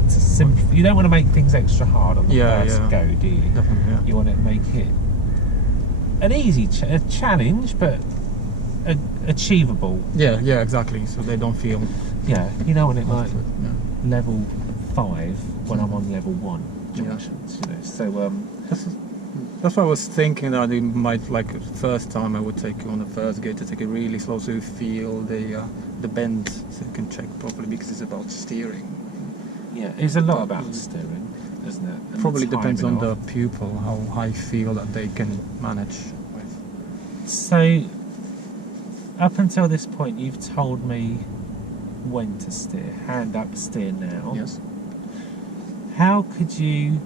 to you don't want to make things extra hard on the first go, do you? Definitely, yeah. You want to make it an easy challenge, but achievable. Yeah, exactly. So they don't feel. Yeah, you know what it like level 5 when I'm on level 1 junctions. You know, so that's why I was thinking that it might, like, first time I would take you on the first gear to take it really slow, so you feel the bend, so you can check properly, because it's about steering. Yeah, it's a lot about steering, isn't it? And probably depends on the pupil, how I feel that they can manage with. So, up until this point, you've told me when to steer. Hand up, steer now. Yes. How could you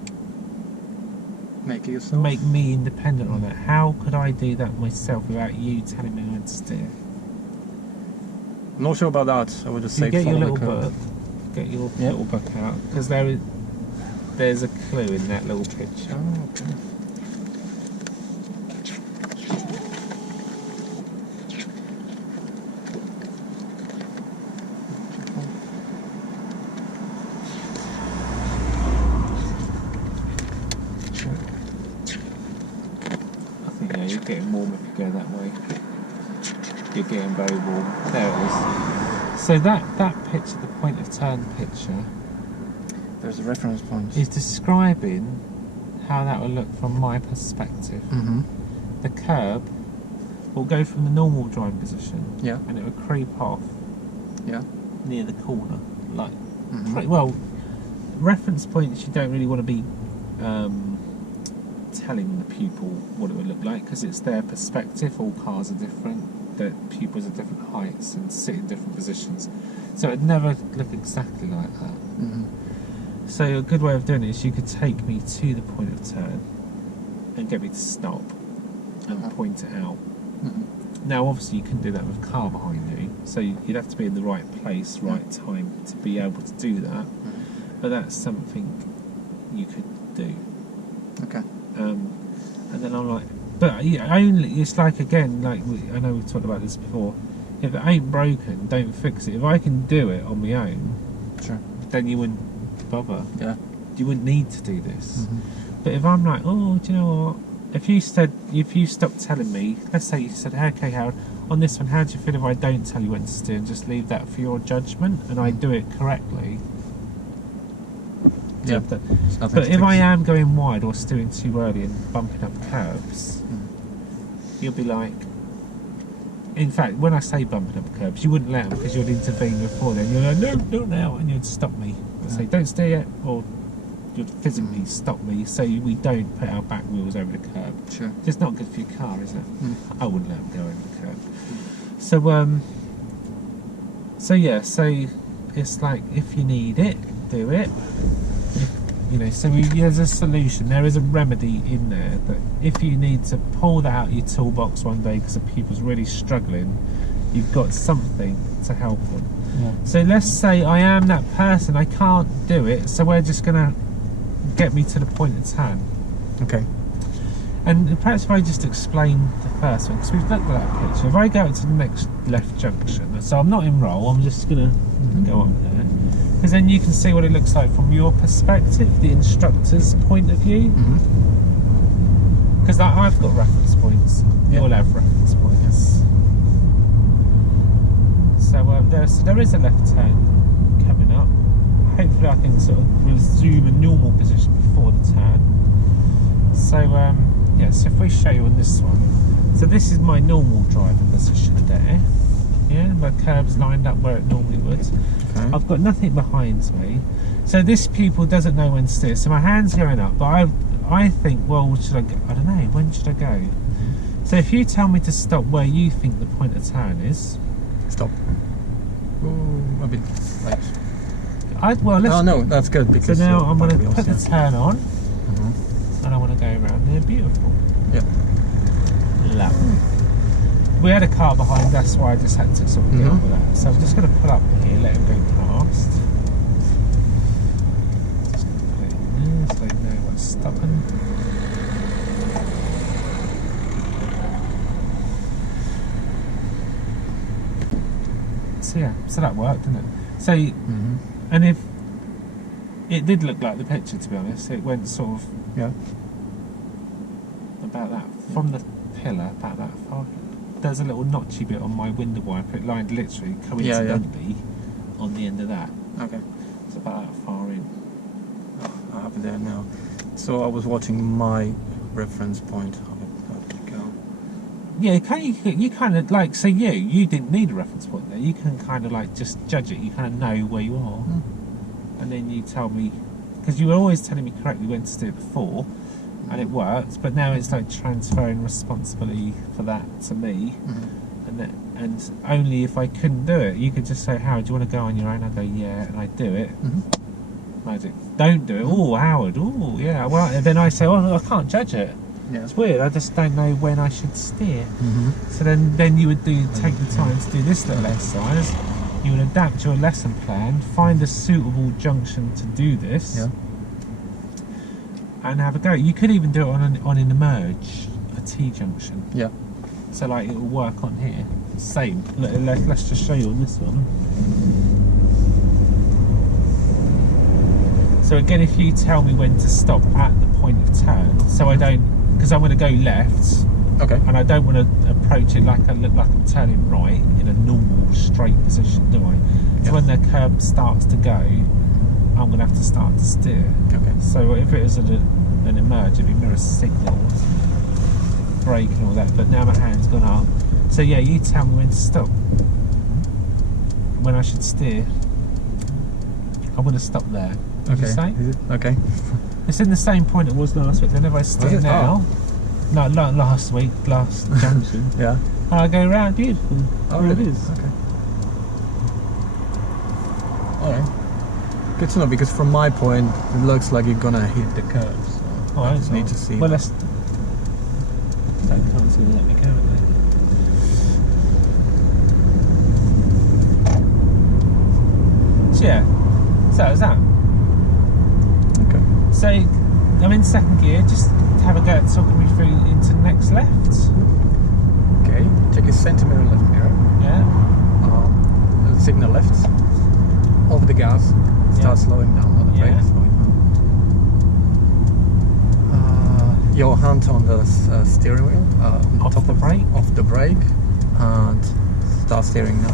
make it yourself? Make me independent on that? How could I do that myself without you telling me when to steer? I'm not sure about that. I would just say get your follow little the curve. book. Get your little book out, because there's a clue in that little picture. Oh, okay. You're getting warm if you go that way. You're getting very warm. There it is. So that picture, the point of turn picture, there's a reference point, is describing how that will look from my perspective. The curb will go from the normal driving position, and it will creep off near the corner. Like, pretty well, reference points you don't really want to be telling the pupil what it would look like, because it's their perspective. All cars are different, the pupils are different heights and sit in different positions, so it'd never look exactly like that. So a good way of doing it is you could take me to the point of turn and get me to stop and point it out. Now obviously you couldn't do that with a car behind you, so you'd have to be in the right place, right time to be able to do that, but that's something you could do. Okay. And then I'm like, but only, it's like, again, like I know we've talked about this before, if it ain't broken, don't fix it. If I can do it on my own, then you wouldn't bother. You wouldn't need to do this. But if I'm like, oh, do you know what, if you stopped telling me, let's say you said, okay Harold, on this one, how do you feel if I don't tell you when to steer and just leave that for your judgment and I do it correctly? But if I am going wide or steering too early and bumping up curbs, you'll be like, in fact, when I say bumping up curbs, you wouldn't let them because you'd intervene before then. You're like, no, now, and you'd stop me. I'd say, don't steer yet, or you'd physically stop me so we don't put our back wheels over the curb. It's not good for your car, is it? I wouldn't let them go over the curb. So it's like, if you need it, do it. You know, so there's a solution, there is a remedy in there, that if you need to pull that out of your toolbox one day because a pupil's really struggling, you've got something to help them. So let's say I am that person, I can't do it, so we're just going to get me to the point of turn. Okay. And perhaps if I just explain the first one, because we've looked at that picture. If I go to the next left junction, so I'm not in roll, I'm just going to go up there, because then you can see what it looks like from your perspective, the instructor's point of view. Because I've got reference points, you'll have reference points. So there is a left turn coming up. Hopefully I can sort of resume a normal position before the turn. So so if we show you on this one, so this is my normal driving position there. My curb's lined up where it normally would. I've got nothing behind me, so this pupil doesn't know when to steer. So my hand's going up, but I think, well, should I go? I don't know. When should I go? So if you tell me to stop where you think the point of turn is, Stop. Ooh, a bit late. well, let's. Oh no, that's good because. So now I'm going to wheels, put the turn on, Mhm. and I want to go around there. Beautiful. Yeah. Lovely. We had a car behind, that's why I just had to sort of deal Mhm. with that. So I'm just going to pull up here, let him go past. Just going to put it in there so they know what's stopping. So yeah, so that worked, didn't it? So, Mhm. and if it did look like the picture, to be honest, it went sort of Yeah. about that, from the pillar, about that far. There's a little notchy bit on my window wiper, it lined literally coincidentally on the end of that. Okay. It's about that far in. I have it there now. So I was watching my reference point. How it go? Yeah, you kind of like, so you didn't need a reference point there. You can kind of like just judge it. You kind of know where you are, and then you tell me, because you were always telling me correctly when to do it before, and it worked. But now it's like transferring responsibility for that to me, and only if I couldn't do it, you could just say, "Howard, do you want to go on your own?" I go, "Yeah," and I do it. Magic. Don't do it. Oh, Howard. Oh, yeah. Well, and then I say, "Oh, no, I can't judge it." Yeah. It's weird. I just don't know when I should steer. Mhm. So then you would take the time to do this little exercise. You would adapt your lesson plan, find a suitable junction to do this, Yeah. and have a go. You could even do it on an emerge, a T junction. Yeah. So like it will work on here. Same. Let's just show you on this one. So again, if you tell me when to stop at the point of turn, so I don't, because I'm going to go left, Okay. and I don't want to approach it like I look like I'm turning right in a normal straight position, do I? So Yeah. when the curb starts to go, I'm going to have to start to steer. Okay. So if it is an emerge, it'd be mirror signal, brake and all that, but now my hand's gone up. So yeah, you tell me when to stop, when I should steer. I'm going to stop there. Did you say? Is it? Okay. It's in the same point it was last week. Then if I steer it? now, no, not last week, last junction, Yeah. I go round. Beautiful. Oh, There really? it is. Okay. All right. Good to know, because from my point, it looks like you're gonna hit the curve. So Oh, I just need to see. Well, that. let's. That car's going to let me go, isn't it? So yeah. So is that. Okay. So I'm in second gear. Just have a go at talking me through into the next left. Okay. Check your center mirror, left mirror. Yeah. Signal left. Over the gas. Start slowing down on the brake. Yeah. Slowing down. Your hand on the steering wheel. On Off top the of brake. Off the brake. And start steering now.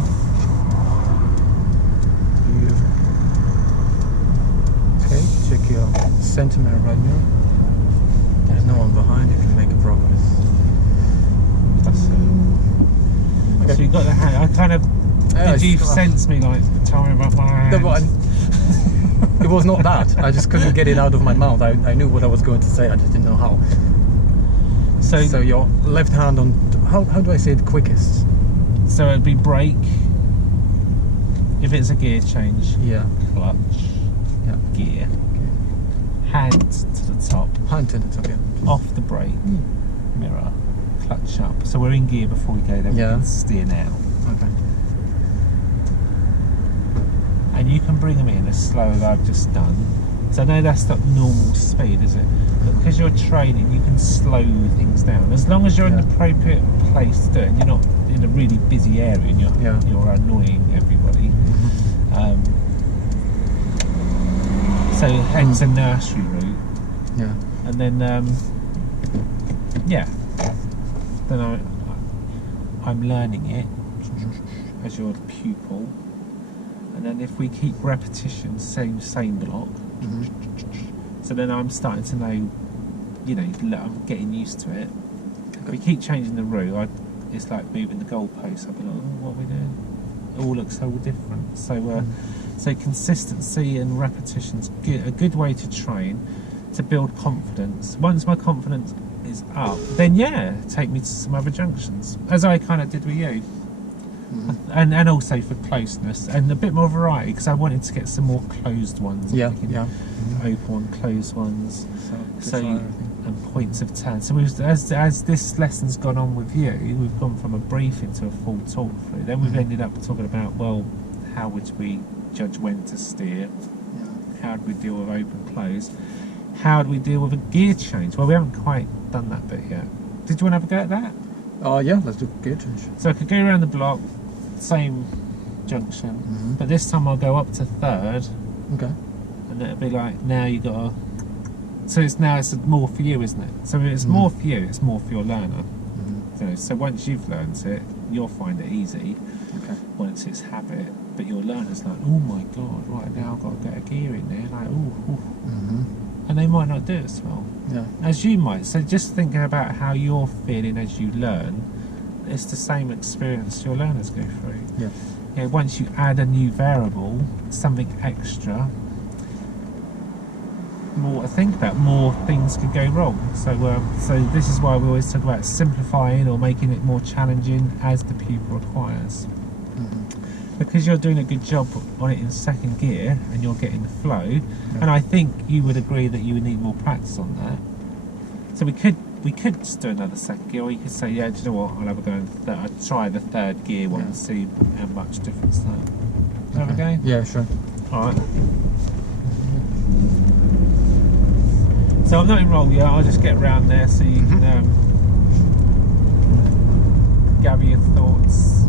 Beautiful. Okay. Check your center mirror, right mirror. There's no one behind. You can make a progress. That's it. Okay. So you got the hand. I kind of. Yeah, Did you it's- sense me like tell me about my hand? No, but it was not that. I just couldn't get it out of my mouth. I knew what I was going to say. I just didn't know how. So your left hand on. How do I say it quickest? So it'd be brake. If it's a gear change, Yeah. clutch, Yeah. gear, hand to the top, Hand to the top. Yeah. off the brake, mirror, clutch up. So we're in gear before we go there. Yeah. We can steer now. Okay. And you can bring them in as slow as I've just done. So I know that's not normal speed, is it? But because you're training, you can slow things down. As long as you're in the appropriate place to do it, and you're not in a really busy area and you're annoying everybody. So hence a nursery route. Yeah. And then, then I'm learning it as your pupil. And then if we keep repetition, same block. So then I'm starting to know, I'm getting used to it. If we keep changing the route, it's like moving the goalposts. I'll be like, oh, what are we doing? It all looks so different. So, so consistency and repetition's a good way to train, to build confidence. Once my confidence is up, then yeah, take me to some other junctions, as I kind of did with you. And also for closeness and a bit more variety, because I wanted to get some more closed ones. Open one, closed ones. And points of turn. So as this lesson's gone on with you, we've gone from a briefing to a full talk through. Then we've ended up talking about, well, how would we judge when to steer? How do we deal with open close? How do we deal with a gear change? Well, we haven't quite done that bit yet. Did you want to have a go at that? Yeah, let's do gear change. So I could go around the block, same junction, but this time I'll go up to third. Okay. And it'll be like, now you got to... So it's more for you, isn't it? So if it's more for you, it's more for your learner. So once you've learned it, you'll find it easy. Okay. Once it's habit, but your learner's like, oh my god, right now I've got to get a gear in there, like, and they might not do it as well. Yeah. As you might. So just thinking about how you're feeling as you learn, it's the same experience your learners go through. Yeah. Once you add a new variable, something extra, more to think about, more things could go wrong. So this is why we always talk about simplifying or making it more challenging as the pupil requires. Because you're doing a good job on it in second gear and you're getting the flow, and I think you would agree that you would need more practice on that. So we could just do another second gear, or you could say, yeah, do you know what, I'll have a go and I'll try the third gear one and see how much difference that. Have a go? Yeah, sure. Alright. So I'm not in roll yet, I'll just get around there so you can gather your thoughts.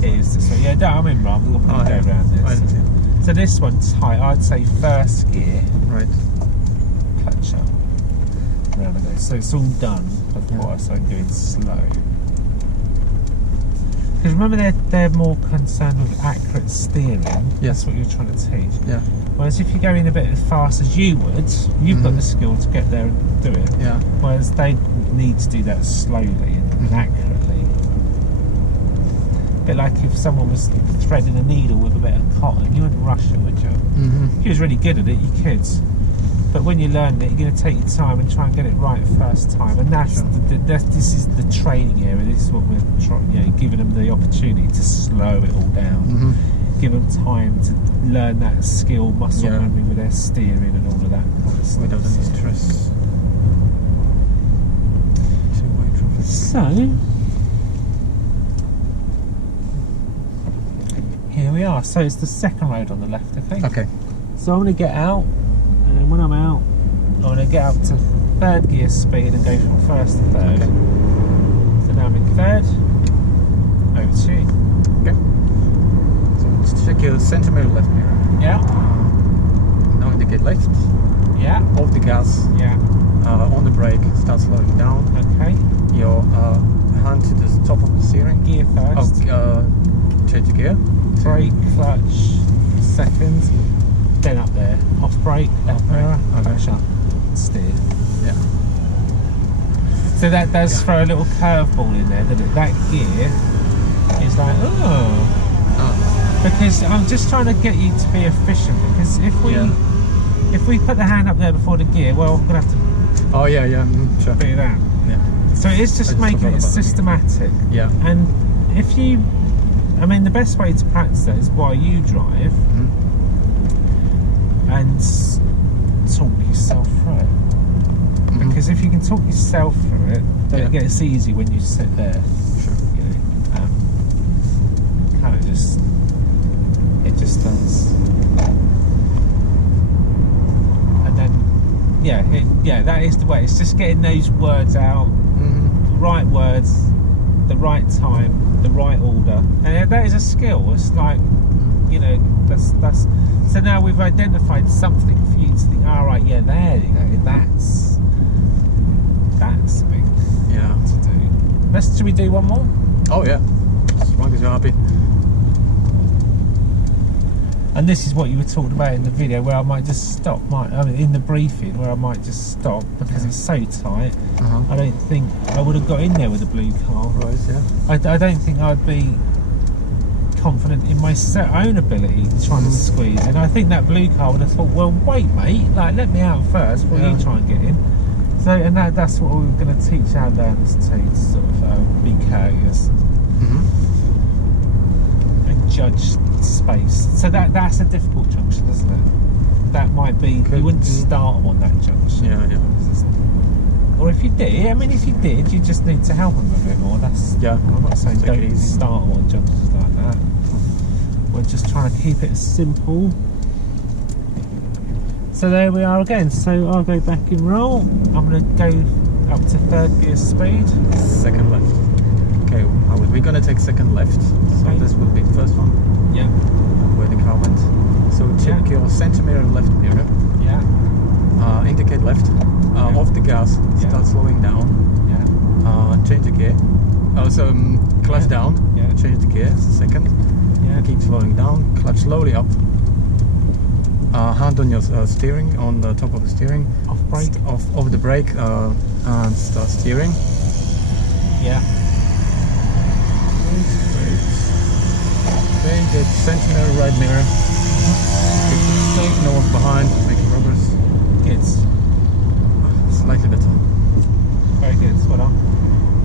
It is this way. Yeah, no, I'm in roll, we'll probably go around this. So this one's tight, I'd say first gear. Right. Clutch up. Around I go. So it's all done before I start doing slow. Because remember, they're more concerned with accurate steering. That's what you're trying to teach. Yeah. Whereas if you're going a bit as fast as you would, you've got the skill to get there and do it. Yeah. Whereas they need to do that slowly and accurately. A bit like if someone was threading a needle with a bit of cotton, you wouldn't rush it, would you? If you was really good at it, you could. But when you learn it, you're going to take your time and try and get it right first time. And that's this is the training area. This is what we're trying, giving them the opportunity to slow it all down. Give them time to learn that skill, muscle memory with their steering and all of that kind of stuff. Without any stress. So here we are. So it's the second road on the left, okay? Okay. So I'm going to get out. And then when I'm out, I'm going to get up to third gear speed and go from first to third. So now I'm in third. Over to you. Okay. So let's check your centimeter left mirror. Yeah. Now indicate left. Yeah. Hold the gas. Yeah. On the brake, start slowing down. Okay. Your hand to the top of the steering. Gear first. Change gear. Brake, clutch, second. Then up there, off brake, left mirror, clutch up, steer. Yeah. So that does throw a little curveball in there, doesn't it? That gear is like, because I'm just trying to get you to be efficient. Because if we put the hand up there before the gear, well, I'm gonna have to. Sure. Do that. Yeah. So it's just making it systematic. Yeah. And if you, I mean, the best way to practice that is while you drive. And talk yourself through it. Because if you can talk yourself through it, then it gets easy when you sit there. Sure. Kind of just, it just does. And then, that is the way. It's just getting those words out, the right words, the right time, the right order, and that is a skill. It's like, that's. So now we've identified something for you to think, all right, there you go, that's a big to do. Should we do one more? Oh yeah, as long as you're happy. And this is what you were talking about in the video, where I might just stop, in the briefing, where I might just stop because it's so tight. I don't think I would have got in there with a blue car. Right, yeah. I don't think I'd be confident in my own ability trying to squeeze, and I think that blue car would have thought, well, wait, mate, like let me out first before you try and get in. So, and that's what we're going to teach our learners to sort of be courteous and judge space. So that's a difficult junction, isn't it? That might be, you wouldn't start them on that junction. Yeah. Or if you did, I mean, if you did, you just need to help them a bit more. That's, I'm not saying don't start them on junctions like that. We're just trying to keep it simple. So there we are again. So I'll go back in roll. I'm going to go up to 3rd gear speed. Second left. Okay, we're going to take second left. So this will be the first one. Yeah. Where the car went. So check your center mirror, left mirror. Yeah. Indicate left. Off the gas. Start slowing down. Yeah. Change the gear. Clutch down. Yeah. Change the gear. Second. Yeah. Keep slowing down. Clutch slowly up. Hand on your steering, on the top of the steering. Off brake. Off the brake, and start steering. Yeah. Okay, get center mirror, right mirror. Keep north behind. Make